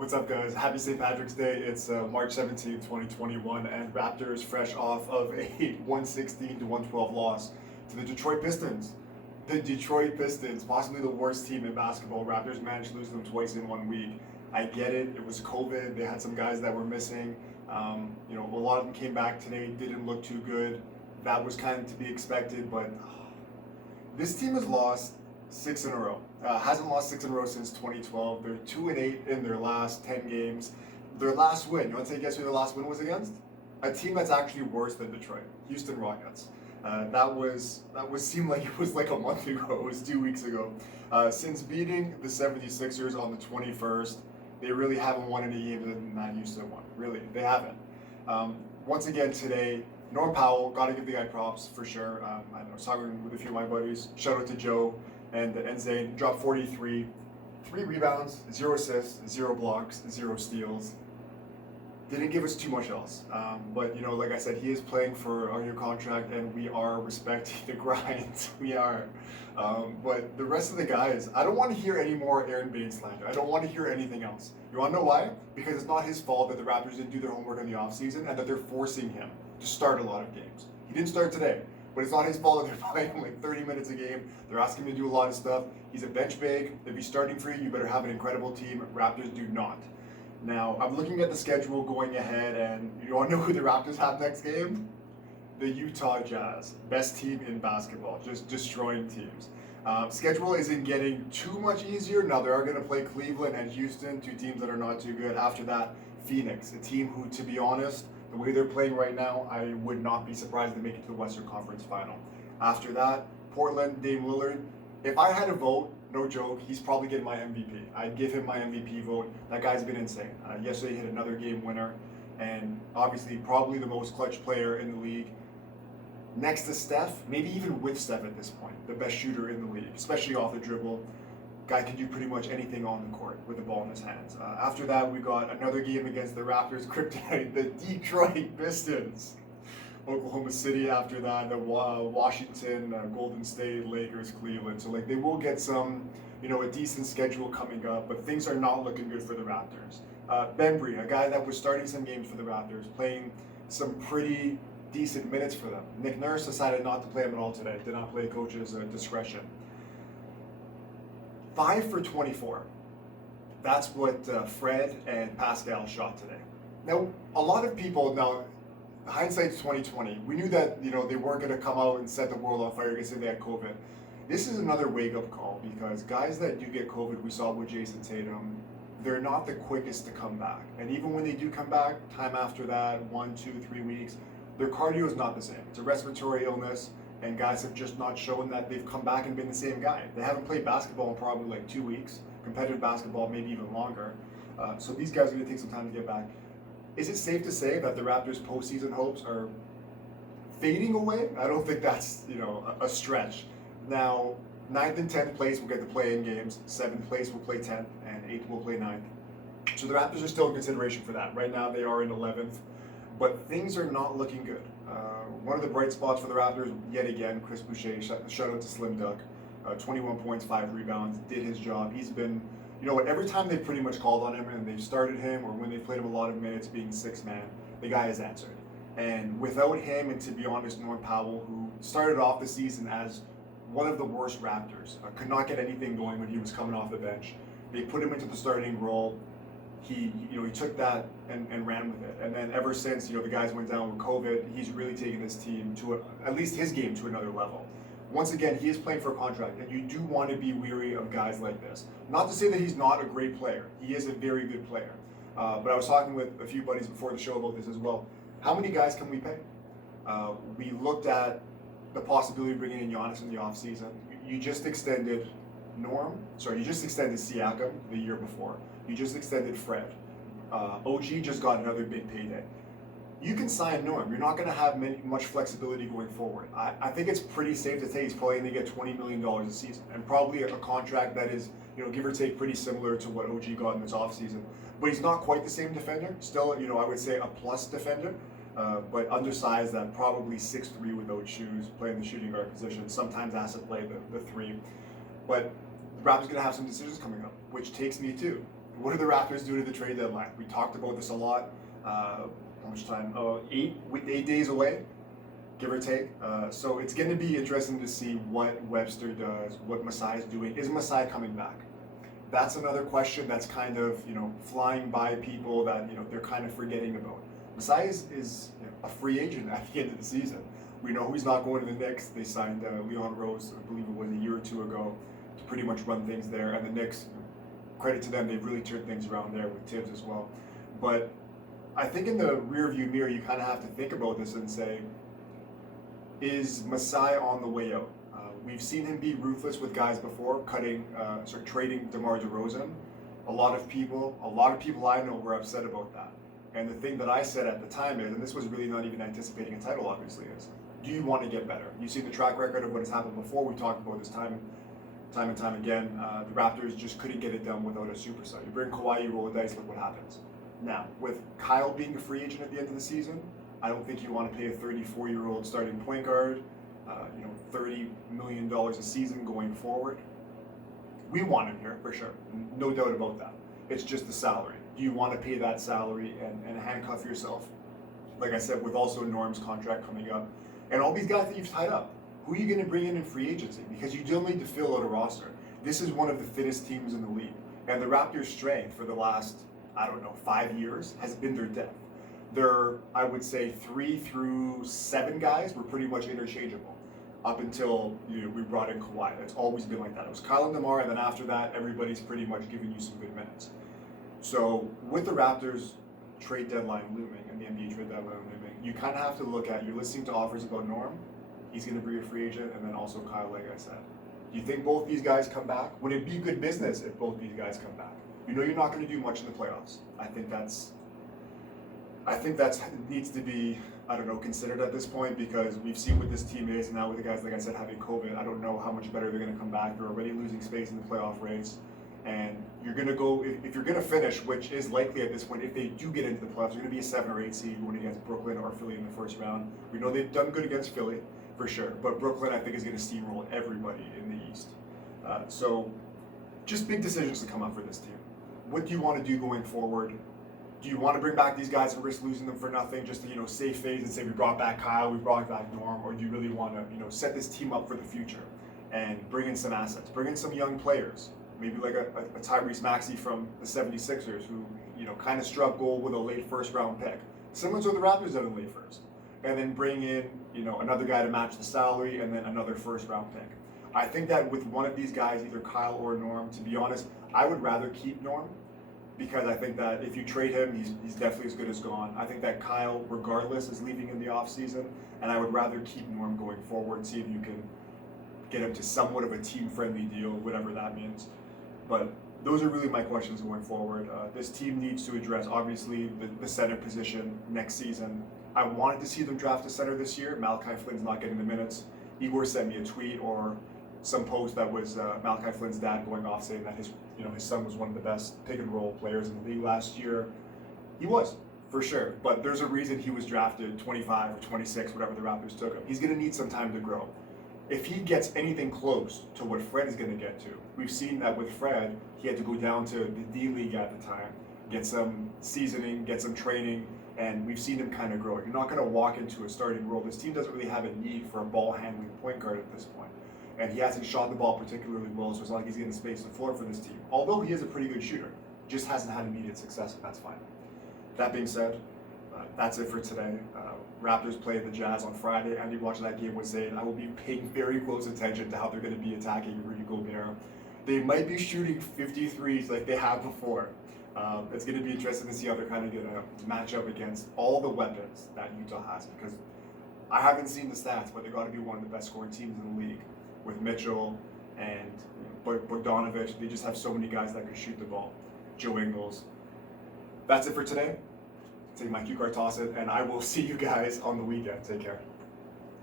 What's up, guys? Happy St. Patrick's Day. It's March 17th, 2021, and Raptors fresh off of a 116 to 112 loss to the Detroit Pistons. The Detroit Pistons, possibly the worst team in basketball. Raptors managed to lose them twice in 1 week. I get it. It was COVID. They had some guys that were missing. A lot of them came back today. Didn't look too good. That was kind of to be expected, but this team has lost 6 in a row. Hasn't lost 6 in a row since 2012. They're 2-8 in their last 10 games. Their last win, you want to guess who their last win was against? A team that's actually worse than Detroit, Houston Rockets. That seemed like it was like a month ago. It was 2 weeks ago. Since beating the 76ers on the 21st, they really haven't won any games than that Houston won. Really, they haven't. Once again today, Norm Powell, got to give the guy props for sure. I was talking with a few of my buddies. Shout out to Joe and Zane. Dropped 43, 3 rebounds, 0 assists, 0 blocks, 0 steals. Didn't give us too much else. But like I said, he is playing for our new contract, and we are respecting the grind. We are. But the rest of the guys, I don't want to hear any more Aaron Baines slander. I don't want to hear anything else. You want to know why? Because it's not his fault that the Raptors didn't do their homework in the offseason and that they're forcing him to start a lot of games. He didn't start today, but it's not his fault that they're playing like 30 minutes a game. They're asking him to do a lot of stuff. He's a bench big. If he's starting for you, you better have an incredible team. Raptors do not. Now, I'm looking at the schedule going ahead, and you want to know who the Raptors have next game? The Utah Jazz, best team in basketball, just destroying teams. Schedule isn't getting too much easier. Now, they are going to play Cleveland and Houston, 2 teams that are not too good. After that, Phoenix, a team who, to be honest, the way they're playing right now, I would not be surprised to make it to the Western Conference Final. After that, Portland, Dame Lillard. If I had a vote, no joke, he's probably getting my MVP. I'd give him my MVP vote. That guy's been insane. Yesterday he hit another game winner, and obviously probably the most clutch player in the league. Next to Steph, maybe even with Steph at this point, the best shooter in the league, especially off the dribble. Guy can do pretty much anything on the court with the ball in his hands. After that, we got another game against the Raptors, kryptonite, the Detroit Pistons. Oklahoma City after that, the Washington, Golden State, Lakers, Cleveland. So they will get some, a decent schedule coming up, but things are not looking good for the Raptors. Bembry, a guy that was starting some games for the Raptors, playing some pretty decent minutes for them. Nick Nurse decided not to play him at all today. Did not play coach's discretion. 5 for 24. That's what Fred and Pascal shot today. Now, a lot of people hindsight's 2020. We knew that they weren't going to come out and set the world on fire because they had COVID. This is another wake-up call because guys that do get COVID, we saw with Jason Tatum, they're not the quickest to come back. And even when they do come back, time after that, 1, 2, 3 weeks, their cardio is not the same. It's a respiratory illness, and guys have just not shown that they've come back and been the same guy. They haven't played basketball in probably 2 weeks, competitive basketball maybe even longer. So these guys are going to take some time to get back. Is it safe to say that the Raptors' postseason hopes are fading away? I don't think that's a stretch. Now, 9th and 10th place will get the play-in games. 7th place will play 10th, and 8th will play 9th. So the Raptors are still in consideration for that. Right now, they are in 11th, but things are not looking good. One of the bright spots for the Raptors, yet again, Chris Boucher. Shout out to Slim Duck. 21 points, 5 rebounds, did his job. He's been. Every time they've pretty much called on him and they've started him, or when they've played him a lot of minutes being 6th man, the guy has answered. And without him, and to be honest, Norm Powell, who started off the season as one of the worst Raptors, could not get anything going when he was coming off the bench. They put him into the starting role. He took that and ran with it. And then ever since, the guys went down with COVID, he's really taken this team to at least his game to another level. Once again, he is playing for a contract, and you do want to be weary of guys like this. Not to say that he's not a great player. He is a very good player. But I was talking with a few buddies before the show about this as well. How many guys can we pay? We looked at the possibility of bringing in Giannis in the offseason. You just extended Siakam the year before. You just extended Fred. OG just got another big payday. You can sign Norm. You're not going to have much flexibility going forward. I think it's pretty safe to say he's probably going to get $20 million a season, and probably a contract that is, give or take, pretty similar to what OG got in this offseason. But he's not quite the same defender. Still, I would say a plus defender, but undersized at probably 6'3" without shoes, playing the shooting guard position. Sometimes has to play the 3. But the Raptors going to have some decisions coming up, which takes me to What do the Raptors do to the trade deadline? We talked about this a lot. How much time? 8 days away, give or take. So it's going to be interesting to see what Webster does, what Masai's doing. Is Masai coming back? That's another question that's kind of, flying by people that, they're kind of forgetting about. Masai is a free agent at the end of the season. We know he's not going to the Knicks. They signed Leon Rose, I believe it was a year or two ago, to pretty much run things there. And the Knicks, credit to them, they've really turned things around there with Tibbs as well. But I think in the rearview mirror, you kind of have to think about this and say, is Masai on the way out? We've seen him be ruthless with guys before, trading DeMar DeRozan. A lot of people I know were upset about that. And the thing that I said at the time is, and this was really not even anticipating a title, obviously, is, do you want to get better? You see the track record of what has happened before. We talked about this time and time again. The Raptors just couldn't get it done without a superstar. You bring Kawhi, you roll the dice, look what happens. Now, with Kyle being a free agent at the end of the season, I don't think you want to pay a 34-year-old starting point guard, $30 million a season going forward. We want him here, for sure. No doubt about that. It's just the salary. Do you want to pay that salary and handcuff yourself? Like I said, with also Norm's contract coming up, and all these guys that you've tied up, who are you going to bring in free agency? Because you still need to fill out a roster. This is one of the thinnest teams in the league. And the Raptors' strength for the last, 5 years has been their depth. Their, I would say, 3 through 7 guys were pretty much interchangeable up until we brought in Kawhi. It's always been like that. It was Kyle and DeMar, and then after that, everybody's pretty much giving you some good minutes. So with the Raptors trade deadline looming and the NBA trade deadline looming, you kind of have to look at, you're listening to offers about Norm, he's going to be a free agent, and then also Kyle, like I said. Do you think both these guys come back? Would it be good business if both these guys come back? You're not going to do much in the playoffs. I think that needs to be, considered at this point, because we've seen what this team is, and now with the guys, like I said, having COVID, I don't know how much better they're going to come back. They're already losing space in the playoff race. And you're going to go, if you're going to finish, which is likely at this point, if they do get into the playoffs, you're going to be a 7 or 8 seed going against Brooklyn or Philly in the first round. We know they've done good against Philly, for sure, but Brooklyn, I think, is going to steamroll everybody in the East. So just big decisions to come up for this team. What do you want to do going forward? Do you want to bring back these guys and risk losing them for nothing just to, save face and say we brought back Kyle, we brought back Norm, or do you really want to, set this team up for the future and bring in some assets, bring in some young players, maybe like a Tyrese Maxey from the 76ers who, kind of struck gold with a late first round pick, similar to the Raptors did in late first, and then bring in, another guy to match the salary and then another first round pick. I think that with one of these guys, either Kyle or Norm, to be honest, I would rather keep Norm, because I think that if you trade him, he's definitely as good as gone. I think that Kyle, regardless, is leaving in the offseason, and I would rather keep Norm going forward, see if you can get him to somewhat of a team-friendly deal, whatever that means. But those are really my questions going forward. This team needs to address, obviously, the center position next season. I wanted to see them draft a center this year. Malachi Flynn's not getting the minutes. Igor sent me a tweet or some post that was Malachi Flynn's dad going off saying that his son was one of the best pick and roll players in the league last year. He was, for sure, but there's a reason he was drafted 25 or 26, whatever the Raptors took him. He's going to need some time to grow. If he gets anything close to what Fred is going to get to, we've seen that with Fred, he had to go down to the D League at the time, get some seasoning, get some training, and we've seen him kind of grow. You're not going to walk into a starting role. This team doesn't really have a need for a ball handling point guard at this point. And he hasn't shot the ball particularly well, so it's not like he's getting space the floor for this team. Although he is a pretty good shooter, just hasn't had immediate success, and that's fine. That being said, that's it for today. Raptors play the Jazz on Friday. Andy watching that game was saying, I will be paying very close attention to how they're going to be attacking Rudy Gobert. They might be shooting 53s like they have before. It's going to be interesting to see how they're kind of going to match up against all the weapons that Utah has, because I haven't seen the stats, but they've got to be one of the best scoring teams in the league. With Mitchell and Bogdanovich, they just have so many guys that can shoot the ball. Joe Ingles. That's it for today. Take my cue card, toss it, and I will see you guys on the weekend. Take care.